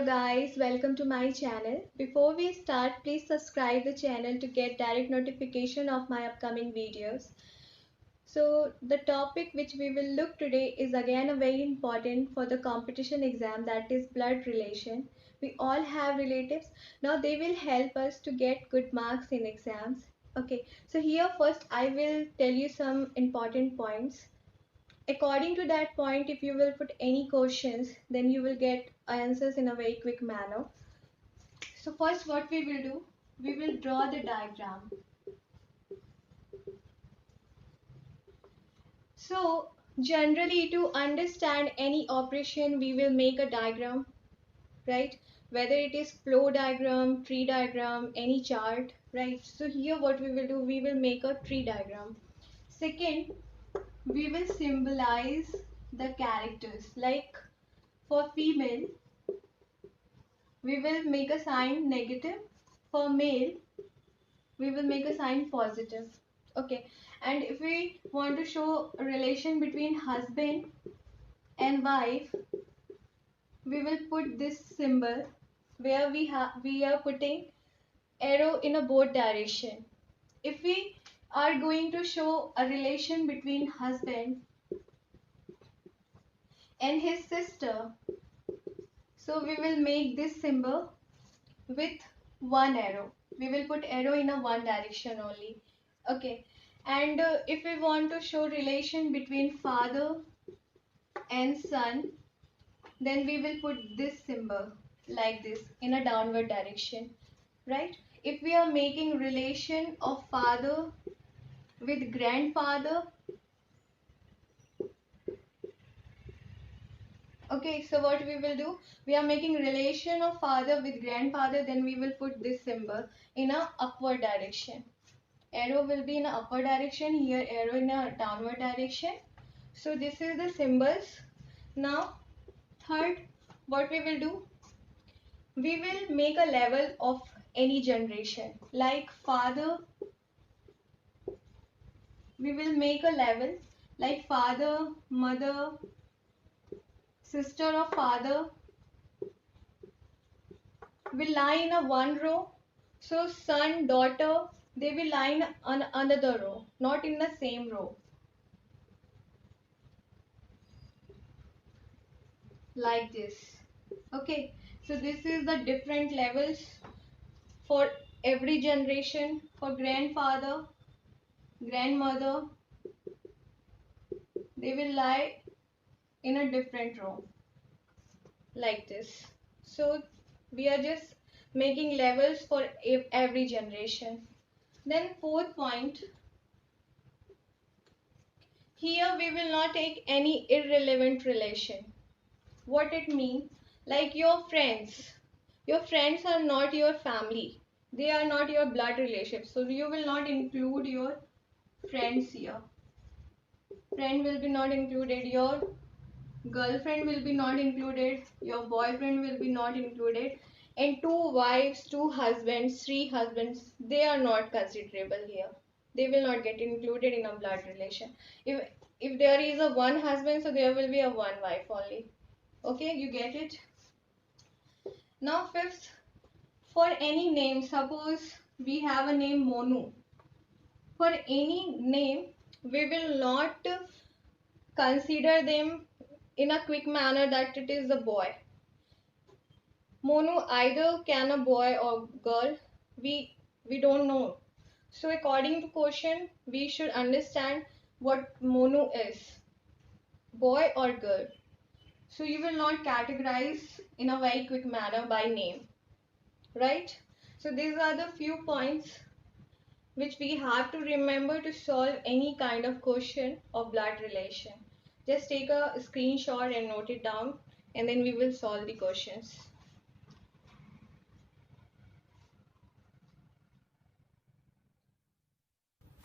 Hello guys, welcome to my channel. Before we start, please subscribe the channel to get direct notification of my upcoming videos. So the topic which we will look today is again a very important for the competition exam, that is blood relation. We all have relatives. Now they will help us to get good marks in exams. Okay, so here first I will tell you some important points. According to that point, if you will put any questions, then you will get answers in a very quick manner. So first what we will do, we will draw the diagram. So generally to understand any operation, we will make a diagram, right? Whether it is flow diagram, tree diagram, any chart, right? So here what we will do, we will make a tree diagram. Second, we will symbolize the characters. Like for female, we will make a sign negative. For male, we will make a sign positive. Okay, and if we want to show a relation between husband and wife, we will put this symbol where we are putting arrow in a both direction. If we are going to show a relation between husband and his sister, so we will make this symbol with one arrow. We will put arrow in a one direction only. Okay, and if we want to show relation between father and son, then we will put this symbol like this in a downward direction, right? If we are making relation of father with grandfather, okay, so what we will do, we are making relation of father with grandfather, then we will put this symbol in a upward direction. Arrow will be in a upward direction, here arrow in a downward direction. So this is the symbols. Now third, what we will do, we will make a level of any generation. Like father, we will make a level like father, mother, sister of father will lie in a one row. So son, daughter, they will lie in another row, not in the same row. Like this. Okay, so this is the different levels for every generation. For grandfather, grandmother, they will lie in a different row like this. So we are just making levels for every generation. Then fourth point, here we will not take any irrelevant relation. What it means, like your friends are not your family, they are not your blood relatives, so you will not include your friends here. Friend will be not included, your girlfriend will be not included, your boyfriend will be not included, and two wives, two husbands, three husbands, they are not considerable here. They will not get included in a blood relation. If there is a one husband, so there will be a one wife only. Okay, you get it? Now fifth, for any name, suppose we have a name Monu. For any name, we will not consider them in a quick manner that it is a boy. Monu either can a boy or girl, we don't know. So according to question, we should understand what Monu is, boy or girl. So you will not categorize in a very quick manner by name, right? So these are the few points which we have to remember to solve any kind of question of blood relation. Just take a screenshot and note it down, and then we will solve the questions.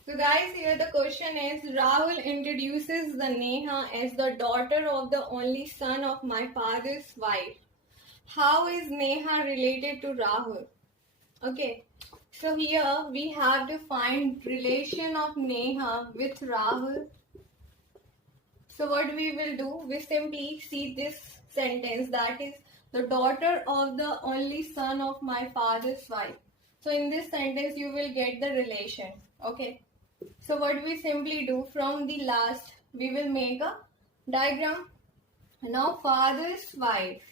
So guys, here the question is, Rahul introduces the Neha as the daughter of the only son of my father's wife. How is Neha related to Rahul? Okay, so here we have to find relation of Neha with Rahul. So what we will do, we simply see this sentence, that is, the daughter of the only son of my father's wife. So in this sentence you will get the relation. Okay. So what we simply do, from the last we will make a diagram. Now father's wife,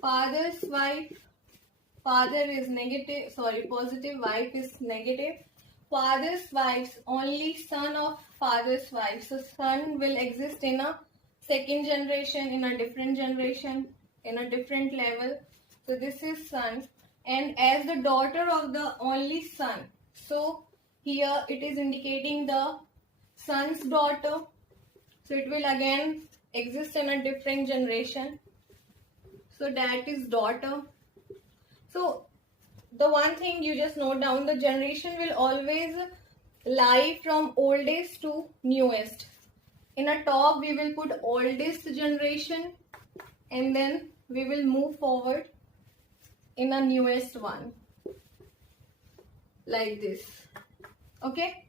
father is negative, positive, wife is negative. Father's wife's only son of father's wife. So son will exist in a second generation, in a different generation, in a different level. So this is son, and as the daughter of the only son, so here it is indicating the son's daughter. So it will again exist in a different generation. So that is daughter. So the one thing you just note down, the generation will always lie from oldest to newest. In a top we will put oldest generation, and then we will move forward in a newest one, like this. Okay.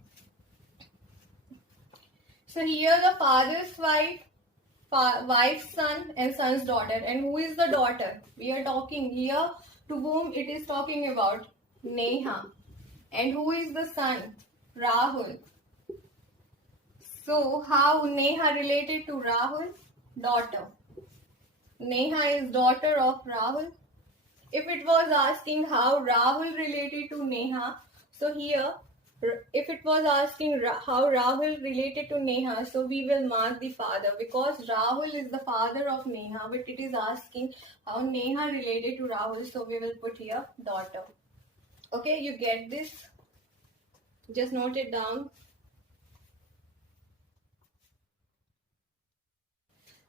So here the father's wife, wife's son, and son's daughter. And who is the daughter? We are talking here to whom it is talking about, Neha. And who is the son? Rahul. So how Neha related to Rahul? Daughter. Neha is daughter of Rahul. If it was asking how Rahul related to Neha, so here if it was asking how Rahul related to Neha, so we will mark the father, because Rahul is the father of Neha, but it is asking how Neha related to Rahul, so we will put here daughter. Okay, you get this? Just note it down.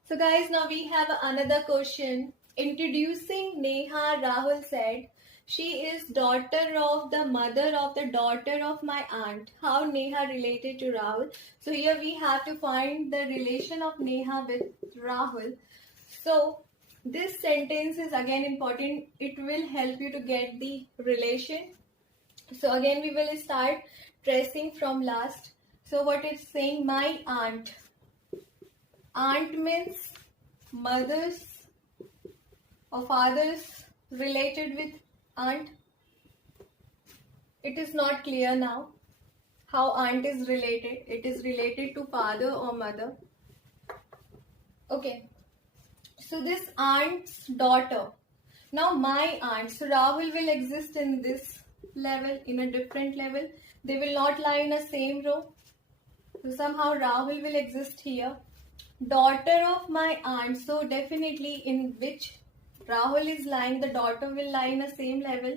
So guys, now we have another question. Introducing Neha, Rahul said, she is daughter of the mother of the daughter of my aunt. How Neha related to Rahul? So here we have to find the relation of Neha with Rahul. So this sentence is again important. It will help you to get the relation. So again we will start tracing from last. So what it's saying, my aunt. Aunt means mothers or fathers related with aunt. It is not clear now how aunt is related. It is related to father or mother. Okay. So this aunt's daughter. Now my aunt. So Rahul will exist in this level, in a different level. They will not lie in a same row. So somehow Rahul will exist here. Daughter of my aunt. So definitely in which Rahul is lying, the daughter will lie in the same level.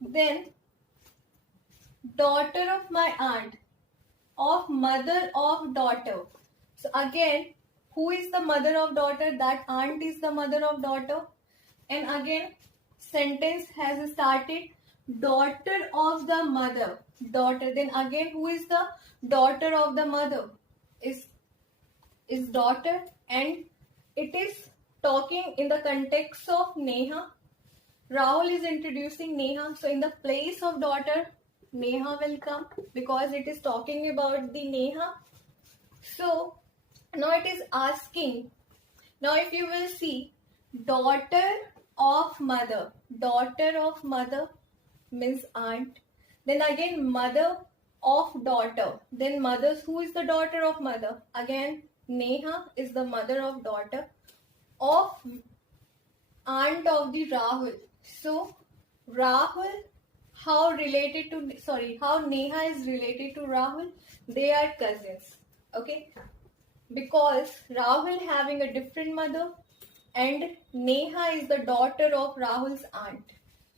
Then daughter of my aunt, of mother of daughter. So again, who is the mother of daughter? That aunt is the mother of daughter. And again, sentence has started, daughter of the mother, daughter. Then again, who is the daughter of the mother? Is daughter, and it is talking in the context of Neha. Rahul is introducing Neha. So in the place of daughter, Neha will come, because it is talking about the Neha. So now it is asking, now if you will see, daughter of mother means aunt. Then again mother of daughter. Then mothers, who is the daughter of mother? Again Neha is the mother of daughter of aunt of the Rahul. So Rahul, how Neha is related to Rahul? They are cousins. Okay, because Rahul having a different mother and Neha is the daughter of Rahul's aunt.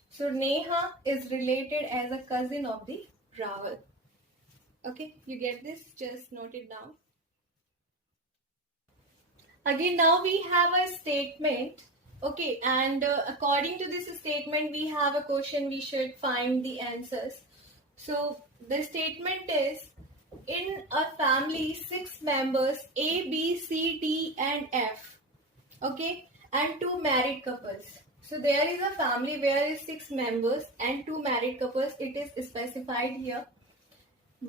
So Neha is related as a cousin of the Rahul. Okay, you get this? Just note it down. Again, now we have a statement. Okay, and according to this statement, we have a question. We should find the answers. So the statement is, in a family, 6 members, A, B, C, D, and F. Okay, and 2 married couples. So there is a family where is 6 members and 2 married couples. It is specified here.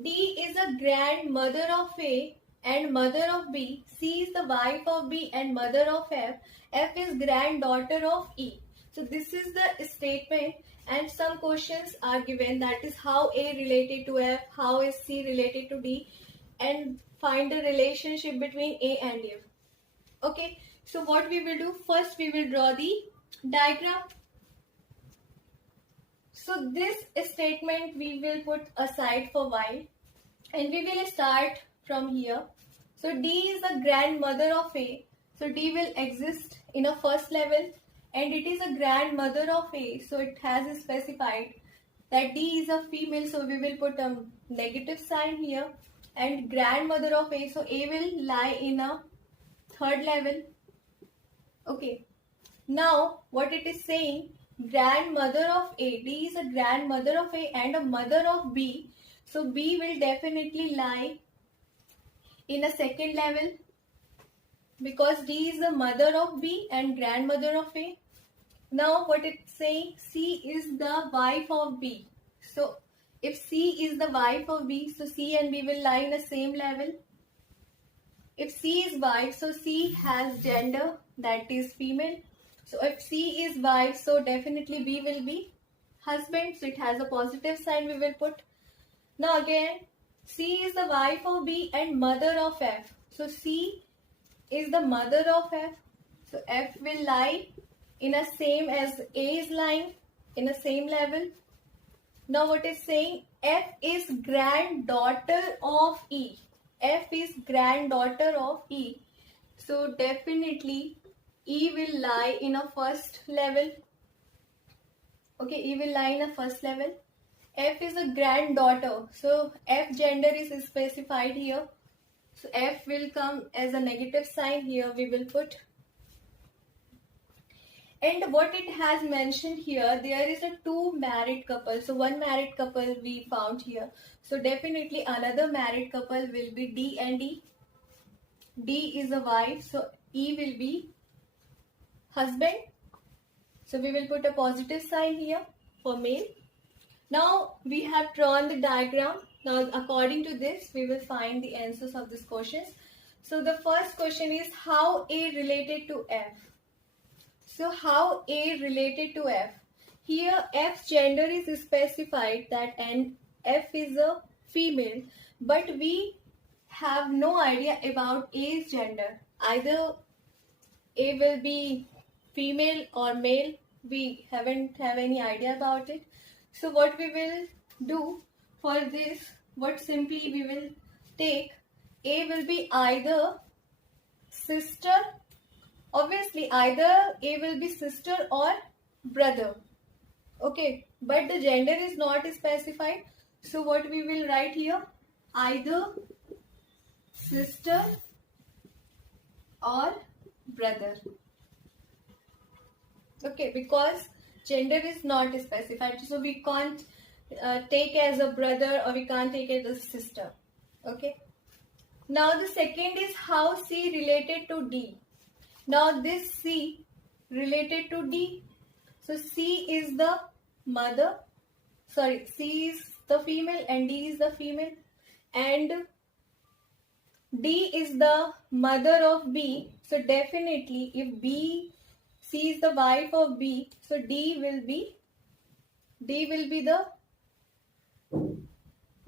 D is a grandmother of A and mother of B. C is the wife of B and mother of F. F is granddaughter of E. So this is the statement, and some questions are given, that is how A related to F, how is C related to D, and find the relationship between A and F. Okay, so what we will do, first we will draw the diagram. So this statement we will put aside for while, and we will start from here. So D is the grandmother of A. So D will exist in a first level, and it is a grandmother of A. So it has specified that D is a female. So we will put a negative sign here, and grandmother of A. So A will lie in a third level. Okay. Now what it is saying, grandmother of A. D is a grandmother of A and a mother of B. So B will definitely lie in a second level, because D is the mother of B and grandmother of A. Now what it's saying, C is the wife of B. So if C is the wife of B, so C and B will lie in the same level. If C is wife, so C has gender, that is female. So if C is wife, so definitely B will be husband. So it has a positive sign we will put. Now again, C is the wife of B and mother of F. So C is the mother of F. So F will lie in a same as A is lying, in a same level. Now what is saying, F is granddaughter of E. F is granddaughter of E. So definitely E will lie in a first level. Okay, E will lie in a first level. F is a granddaughter. So F gender is specified here. So F will come as a negative sign here, we will put. And what it has mentioned here, there is a two married couple. So one married couple we found here. So definitely another married couple will be D and E. D is a wife, so E will be husband. So we will put a positive sign here for male. Now we have drawn the diagram. Now according to this, we will find the answers of these questions. So the first question is, how A related to F? So how A related to F? Here F's gender is specified that, and F is a female, but we have no idea about A's gender. Either A will be female or male. We haven't have any idea about it. So what we will do for this, what simply we will take, A will be either sister, obviously either A will be sister or brother. Okay, but the gender is not specified. So what we will write here, either sister or brother. Okay, because gender is not specified, so we can't take as a brother or we can't take as a sister. Okay. Now the second is how C related to D. Now this C related to D. So C is the mother. Sorry, C is the female and D is the female. And D is the mother of B. So definitely if C is the wife of B, so D will be the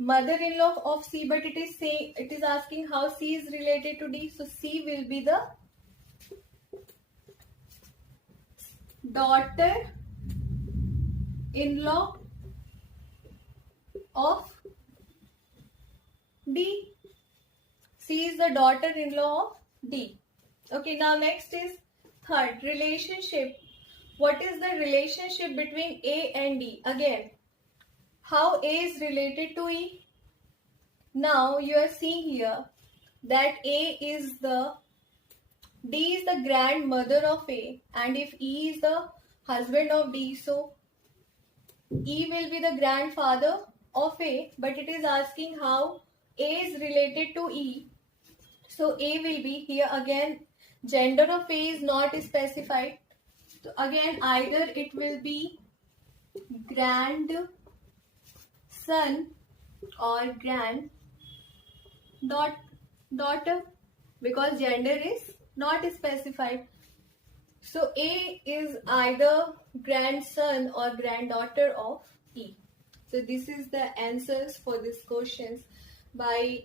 mother-in-law of C, but it is asking how C is related to D. So C will be the daughter-in-law of D. C is the daughter-in-law of D. Okay, now next is third, relationship. What is the relationship between A and D? Again, how A is related to E? Now you are seeing here that D is the grandmother of A, and if E is the husband of D, so E will be the grandfather of A, but it is asking how A is related to E. So A will be, here again gender of A is not specified. So again either it will be grandson or granddaughter. daughter, because gender is not specified. So A is either grandson or granddaughter of P. So this is the answers for these questions. By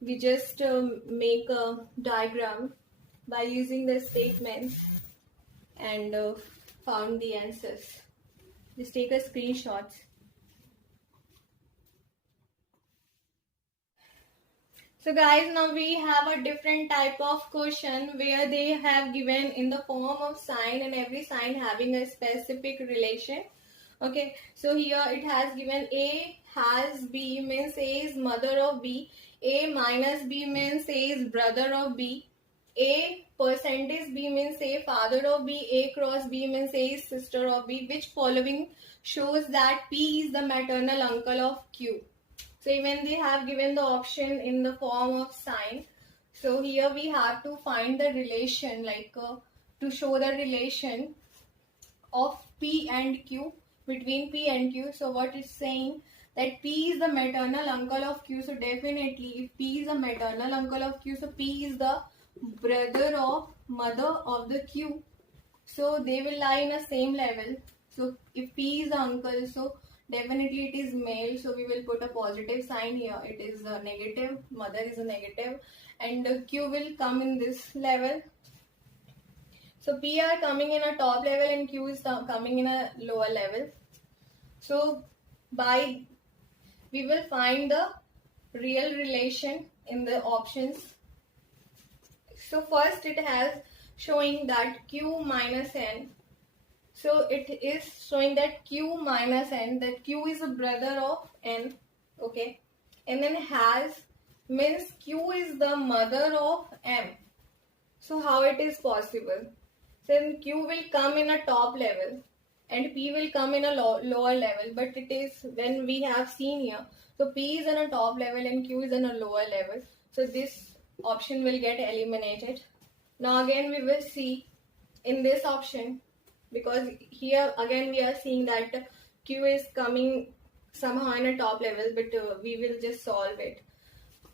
we just make a diagram by using the statements and found the answers. Just take a screenshot. So guys, now we have a different type of question where they have given in the form of sign, and every sign having a specific relation. Okay, so here it has given A has B means A is mother of B, A minus B means A is brother of B, A percentage B means A father of B, A cross B means A is sister of B. Which following shows that P is the maternal uncle of Q? So even they have given the option in the form of sign. So here we have to find the relation, like to show the relation of P and Q, between P and Q. So what it's saying that P is the maternal uncle of Q. So definitely if P is the maternal uncle of Q, so P is the brother of mother of the Q. So they will lie in the same level. So if P is the uncle, so definitely it is male, so we will put a positive sign here. It is a negative, mother is a negative, and Q will come in this level. So P are coming in a top level and Q is coming in a lower level. So by we will find the real relation in the options. So first it has showing that Q minus N. So it is showing that Q minus N, that Q is a brother of N, okay, and then has means Q is the mother of M. So how it is possible? Then Q will come in a top level and P will come in a lower level, but it is when we have seen here. So P is in a top level and Q is in a lower level. So this option will get eliminated. Now again we will see in this option, because here again we are seeing that Q is coming somehow in a top level, but we will just solve it.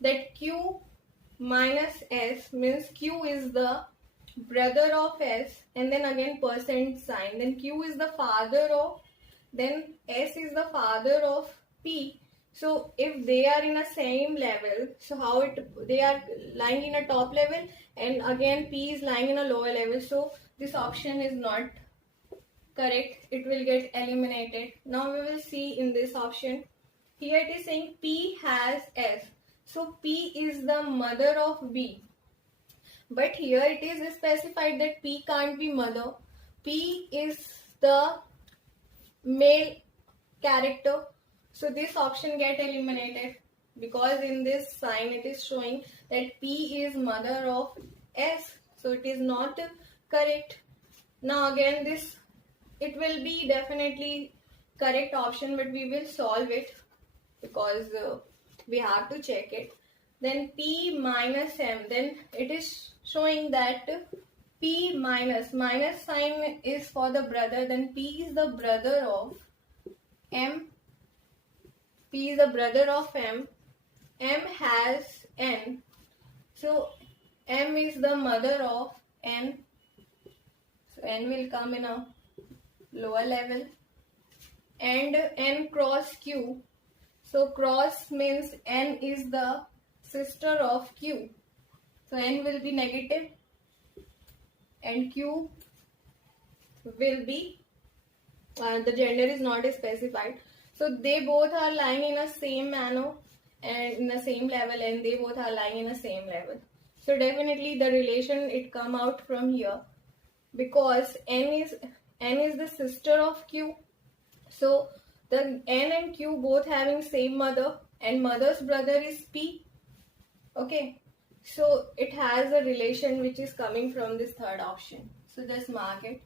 That Q minus S means Q is the brother of S, and then again percent sign, then Q is the father of, then S is the father of P. So if they are in a same level, so how they are lying in a top level and again P is lying in a lower level, so this option is not correct, it will get eliminated. Now we will see in this option. Here it is saying P has S. So P is the mother of B. But here it is specified that P can't be mother. P is the male character. So this option get eliminated, because in this sign it is showing that P is mother of S. So it is not correct. Now again this, it will be definitely correct option, but we will solve it because we have to check it. Then P minus M, then it is showing that P minus sign is for the brother, then P is the brother of M. P is the brother of M. M has N. So M is the mother of N. So N will come in a lower level. And N cross Q. So cross means N is the sister of Q. So N will be negative and Q will be, the gender is not specified. So they both are lying in a same manner and in the same level, and they both are lying in the same level. So definitely the relation it come out from here, because N is the sister of Q. So the N and Q both having same mother, and mother's brother is P. Okay, so it has a relation which is coming from this third option. So just mark it.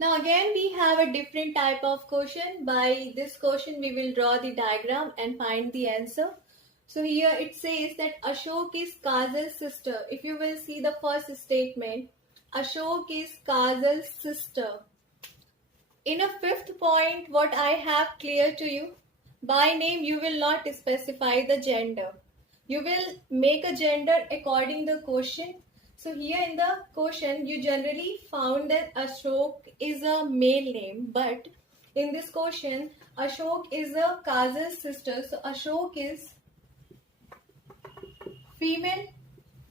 Now again we have a different type of question. By this question we will draw the diagram and find the answer. So here it says that Ashok is Kajal's sister. If you will see the first statement, Ashok is Kajal's sister. in a fifth point, what I have clear to you, by name you will not specify the gender. You will make a gender according the question. So here in the question, you generally found that Ashok is a male name, but in this question, Ashok is a Kajal's sister. So Ashok is female.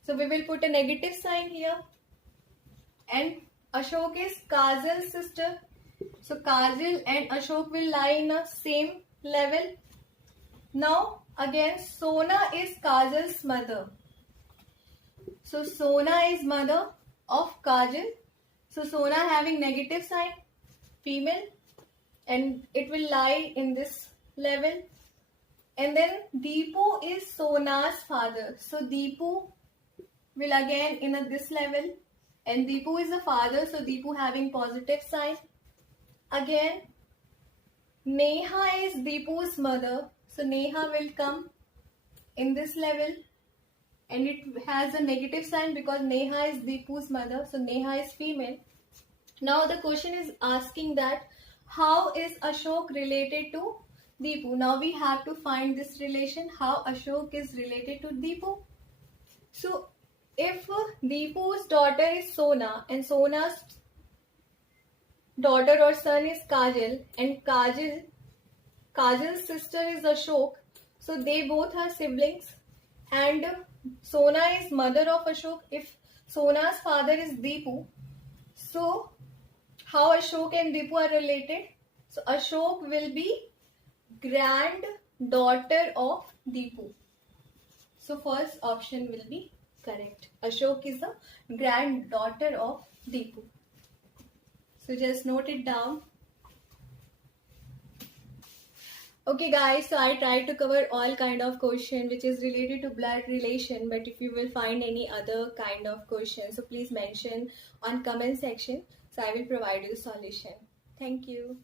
So we will put a negative sign here. And Ashok is Kajal's sister. So Kajal and Ashok will lie in a same level. Now again, Sona is Kajal's mother. So Sona is mother of Kajal. So Sona having negative sign, female, and it will lie in this level. And then Deepu is Sona's father. So Deepu will again in this level, and Deepu is the father, so Deepu having positive sign. Again, Neha is Deepu's mother, so Neha will come in this level, and it has a negative sign because Neha is Deepu's mother, so Neha is female. Now the question is asking that how is Ashok related to Deepu? Now we have to find this relation, how Ashok is related to Deepu. So if Deepu's daughter is Sona and Sona's daughter or son is Kajal and Kajal's sister is Ashok, so they both are siblings, and Sona is mother of Ashok. If Sona's father is Deepu, so how Ashok and Deepu are related? So Ashok will be granddaughter of Deepu. So first option will be correct. Ashok is the granddaughter of Deepu. So just note it down. Okay guys, so I tried to cover all kind of question which is related to blood relation, but if you will find any other kind of question, so please mention on comment section, so I will provide you the solution. Thank you.